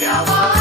Yeah,